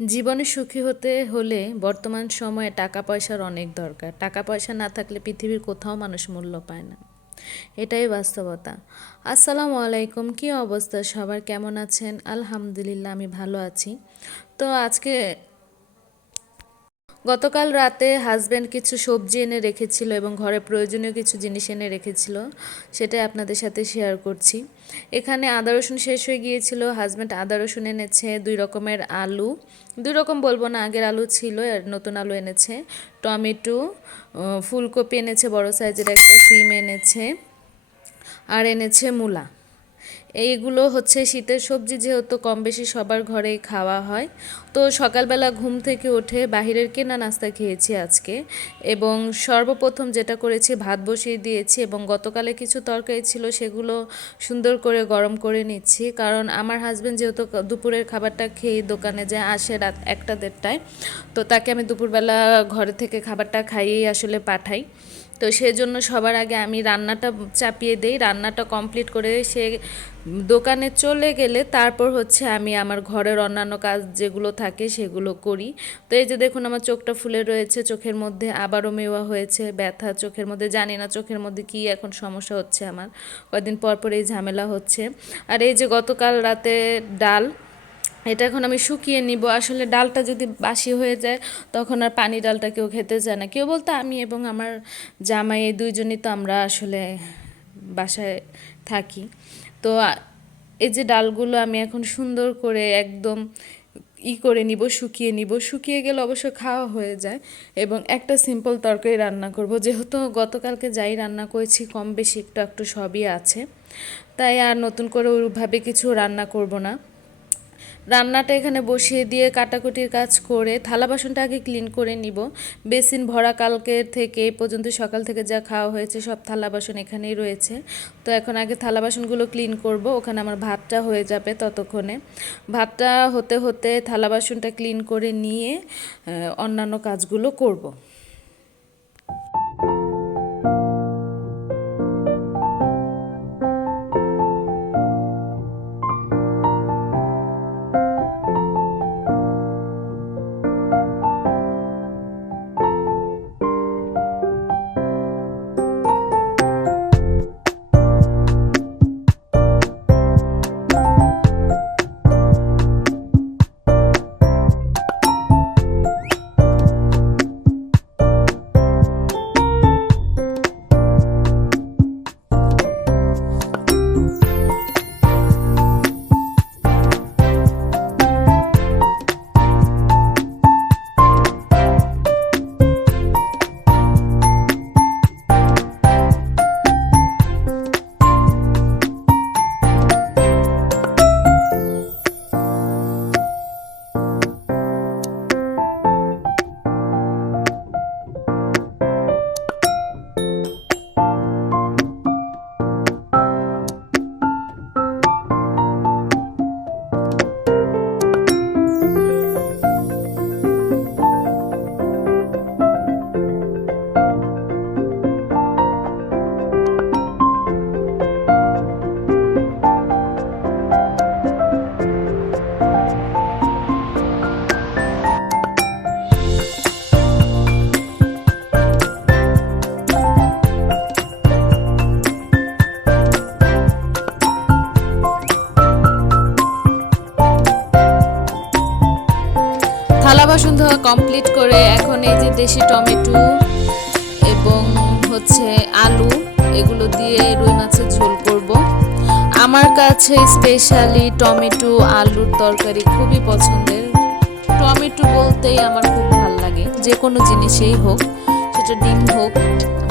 জীবনে সুখী হতে হলে বর্তমান সময়ে টাকা পয়সার অনেক দরকার। টাকা পয়সা না থাকলে পৃথিবীর কোথাও মানুষ মূল্য পায় না। এটাই বাস্তবতা। আসসালামু আলাইকুম, কী অবস্থা সবার, কেমন আছেন? আলহামদুলিল্লাহ, আমি ভালো আছি। তো আজকে গতকাল রাতে হাজব্যান্ড কিছু সবজি এনে রেখেছিল এবং ঘরে প্রয়োজনীয় কিছু জিনিস এনে রেখেছিল, সেটাই আপনাদের সাথে শেয়ার করছি। এখানে আদা রসুন শেষ হয়ে গিয়েছিল, হাজব্যান্ড আদা রসুন এনেছে, 2 রকমের আলু, 2 রকম বলবো না, আগের আলু ছিল আর নতুন আলু এনেছে, টমেটো, ফুলকপি এনেছে, বড় সাইজের একটা সিম এনেছে, আর এনেছে মূলা। এইগুলো হচ্ছে শীতের সবজি, যেহেতু কম বেশি সবার ঘরেই খাওয়া হয়। তো সকালবেলা ঘুম থেকে উঠে বাহিরের কেনা নাস্তা খেয়েছি আজকে, এবং সর্বপ্রথম যেটা করেছি, ভাত বসিয়ে দিয়েছি এবং গতকালে কিছু তরকারি ছিল সেগুলো সুন্দর করে গরম করে নিচ্ছি। কারণ আমার হাজব্যান্ড যেহেতু দুপুরের খাবারটা খেয়ে দোকানে যায়, আসে রাত 1টা-1:30টায়, তো তাকে আমি দুপুরবেলা ঘরে থেকে খাবারটা খাইয়েই আসলে পাঠাই। তো সেজন্য সবার আগে আমি রান্নাটা চাপিয়ে দেই, রান্নাটা কমপ্লিট করে সে দোকানে চলে গেলে তারপর হচ্ছে আমি আমার ঘরের অন্যান্য কাজ যেগুলো থাকে সেগুলো করি। তো এই যে দেখুন, আমার চোখটা ফুলে রয়েছে, চোখের মধ্যে আবারও মেওয়া হয়েছে, ব্যথা চোখের মধ্যে, জানি না চোখের মধ্যে কী এখন সমস্যা হচ্ছে, আমার কয়েকদিন পর পর এই ঝামেলা হচ্ছে। আর এই যে গতকাল রাতে ডাল, এটা এখন আমি শুকিয়ে নিব। আসলে ডালটা যদি বাসি হয়ে যায় তখন আর পানি ডালটা কেউ খেতে চায় না, কেউ বলতে আমি এবং আমার জামাই, এই দুইজনই তো আমরা আসলে বাসায় থাকি। তো এই যে ডালগুলো আমি এখন সুন্দর করে একদম করে নিব, শুকিয়ে নিব, শুকিয়ে গেলে অবশ্য খাওয়া হয়ে যায়। এবং একটা সিম্পল তরকারি রান্না করব, যেহেতু গতকালকে যাই রান্না করেছি কম বেশি একটু একটু সবই আছে, তাই আর নতুন করে ওইভাবে কিছু রান্না করব না। রান্নাটা এখানে বসিয়ে দিয়ে কাটাকুটির কাজ করে থালা বাসনটা আগে ক্লিন করে নিব। বেসিন ভরা, কালকের থেকে এই পর্যন্ত সকাল থেকে যা খাওয়া হয়েছে সব থালা বাসন এখানেই রয়েছে। তো এখন আগে থালা বাসনগুলো ক্লিন করব, ওখানে আমার ভাতটা হয়ে যাবে ততক্ষণে। ভাতটা হতে হতে থালা বাসনটা ক্লিন করে নিয়ে অন্যান্য কাজগুলো করব। থালা বাসন ধোয়া কমপ্লিট করে এখন এই যে দেশি টমেটো এবং হচ্ছে আলু, এগুলো দিয়ে রুই মাছের ঝোল করব। আমার কাছে স্পেশালি টমেটো আলুর তরকারি খুবই পছন্দের। টমেটো বলতেই আমার খুব ভালো লাগে, যে কোনো জিনিসেই হোক, সেটা ডিম হোক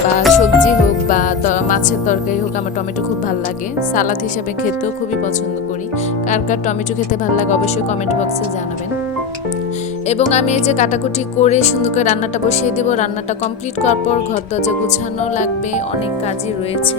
বা সবজি হোক বা মাছের তরকারি হোক, আমার টমেটো খুব ভালো লাগে। সালাদ হিসাবে খেতেও খুবই পছন্দ করি। কার কার টমেটো খেতে ভালো লাগে অবশ্যই কমেন্ট বক্সে জানাবেন। এবং আমি এই যে কাটাকুটি করে সুন্দর করে রান্নাটা বসিয়ে দেবো। রান্নাটা কমপ্লিট করার পর ঘর দরজা গুছানো লাগবে, অনেক কাজই রয়েছে।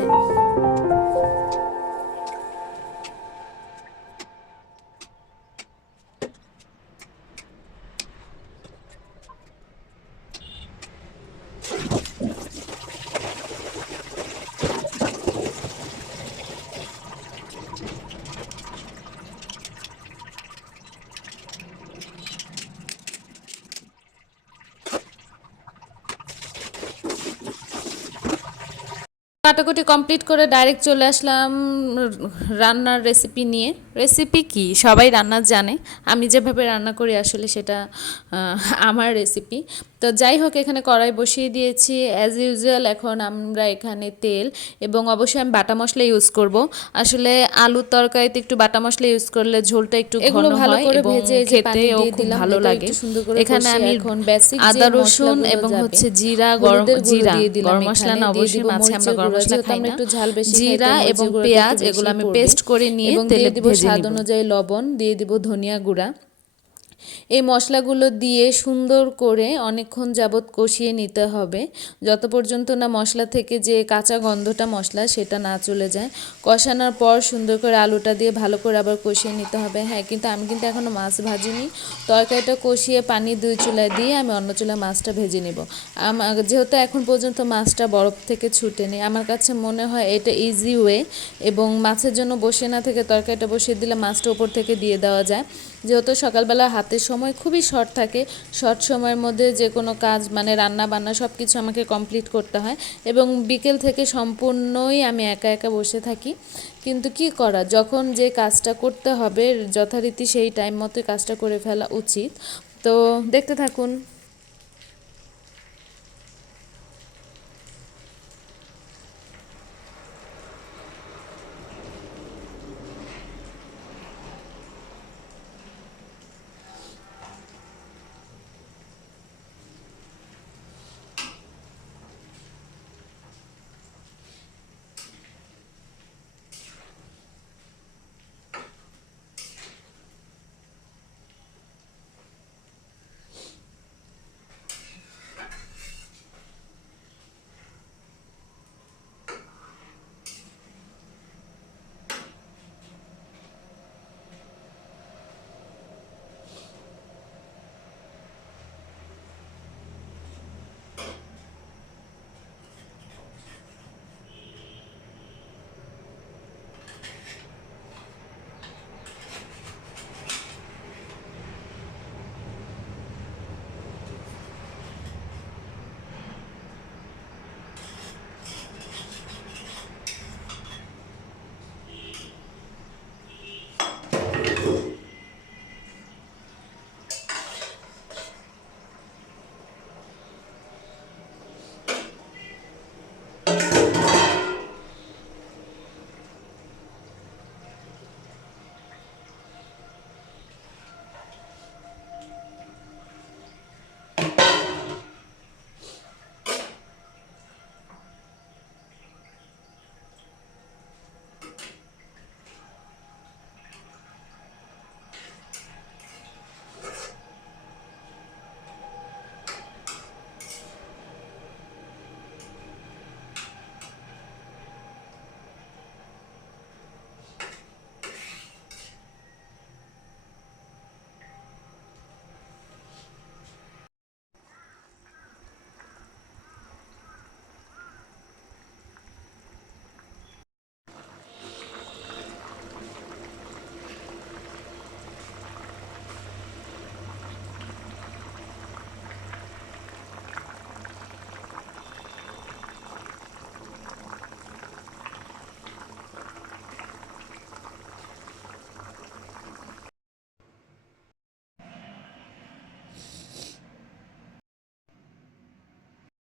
কাটাকুটি কমপ্লিট করে ডাইরেক্ট চলে আসলাম রান্নার রেসিপি নিয়ে। রেসিপি কি সবাই রান্না জানে, আমি যেভাবে রান্না করি আসলে সেটা আমার রেসিপি। তো যাই হোক, এখানে কড়াই বসিয়ে দিয়েছি অ্যাজ ইউজুয়াল। এখন আমরা এখানে তেল এবং অবশ্যই আমি বাটা মশলা ইউজ করব। আসলে আলুর তরকারিতে একটু বাটা মশলা ইউজ করলে ঝোলটা একটু ঘন ভালো হয় করে এবং ভেজে খেতেও খুব ভালো লাগে। এখানে আমি এখন বেসিক আদা রসুন এবং হচ্ছে জিরা, গরম মশলা না, অবশ্যই মাছে আমরা গরম মশলা খাই না, একটু ঝাল বেশি জিরা এবং পেঁয়াজ এগুলো আমি পেস্ট করে নিয়ে এবং তেলে দিয়ে দিব ভেজে স্বাদ নিব। অনুযায়ী লবণ, দিয়ে দিব ধনিয়া গুঁড়া। এই মশলাগুলো দিয়ে সুন্দর করে অনেকক্ষণ যাবৎ কষিয়ে নিতে হবে, যত পর্যন্ত না মশলা থেকে যে কাঁচা গন্ধটা মশলা সেটা না চলে যায়। কষানোর পর সুন্দর করে আলুটা দিয়ে ভালো করে আবার কষিয়ে নিতে হবে। হ্যাঁ, কিন্তু আমি এখনও মাছ ভাজিনি। তরকারিটা কষিয়ে পানি 2 চুলায় দিয়ে আমি অন্য চুলায় মাছটা ভেজে নেব। যেহেতু এখন পর্যন্ত মাছটা বরফ থেকে ছুটেনি, আমার কাছে মনে হয় এটা ইজি ওয়ে, এবং মাছের জন্য বসে না থেকে তরকারিটা বসিয়ে দিলে মাছটা উপর থেকে দিয়ে দেওয়া যায়। যেহেতু সকালবেলা হাতের সময় খুবই শর্ট থাকে, শর্ট সময়ের মধ্যে যে কোনো কাজ মানে রান্না বান্না সব কিছু আমাকে কমপ্লিট করতে হয়, এবং বিকেল থেকে সম্পূর্ণই আমি একা একা বসে থাকি। কিন্তু কি করা, যখন যে কাজটা করতে হবে যথারীতি সেই টাইম মতো কাজটা করে ফেলা উচিত। তো দেখতে থাকুন।